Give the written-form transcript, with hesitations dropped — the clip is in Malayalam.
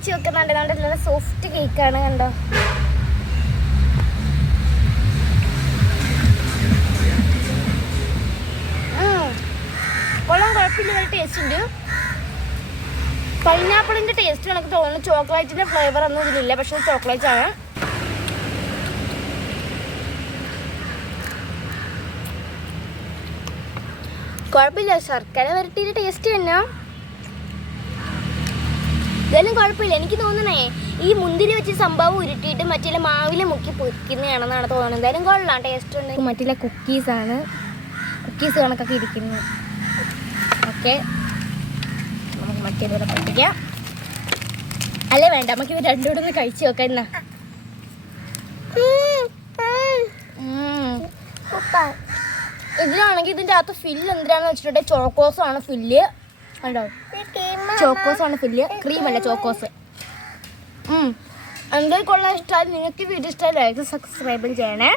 കഴിച്ച് വെക്കുന്നുണ്ട്. നല്ല സോഫ്റ്റ് കേക്കാണ് കണ്ടോ. കൊള്ളാൻ കുഴപ്പമില്ല, നല്ല ടേസ്റ്റ് ഉണ്ട്. പൈനാപ്പിളിൻ്റെ ടേസ്റ്റ് എനിക്ക് തോന്നുന്നു. ചോക്ലേറ്റിൻ്റെ ഫ്ലേവർ ഒന്നും ഇതിലില്ല, പക്ഷെ ചോക്ലേറ്റ് ആണ്. കുഴപ്പമില്ല, ശർക്കര വരട്ടിയുടെ ടേസ്റ്റ് തന്നെ. ഇതെല്ലാം കുഴപ്പമില്ല. എനിക്ക് തോന്നണേ ഈ മുന്തിരി വെച്ച് സംഭവം ഉരുട്ടിയിട്ട് മറ്റേ മാവിലെ മുക്കി പൊരിക്കുന്നതാണെന്നാണ് തോന്നുന്നത്. എന്തായാലും കൊള്ളാം, ടേസ്റ്റ് ഉണ്ട്. മറ്റേ കുക്കീസാണ്, കുക്കീസ് കണക്കൊക്കെ ഇരിക്കുന്നു. ഓക്കെ, നമുക്ക് മറ്റേതുപോലെ പൊട്ടിക്കാം. അല്ലേ വേണ്ട, നമുക്കിത് രണ്ടും കൂടെ ഒന്ന് കഴിച്ച് നോക്കാം. എന്നാ ഇതിലാണെങ്കിൽ ഇതിൻ്റെ അകത്ത് ഫില്ല് എന്തിനാന്ന് വെച്ചിട്ടുണ്ടെങ്കിൽ ചോക്കോസാണ് ഫില്ല്. കണ്ടോ, ചോക്കോസാണ് ഫില്ല്, ക്രീമല്ല ചോക്കോസ്. എന്തായാലും കൊള്ളാൻ ഇഷ്ടമായി. നിങ്ങൾക്ക് വീഡിയോ ഇഷ്ടമായി ലൈക്ക് സബ്സ്ക്രൈബും ചെയ്യണേ.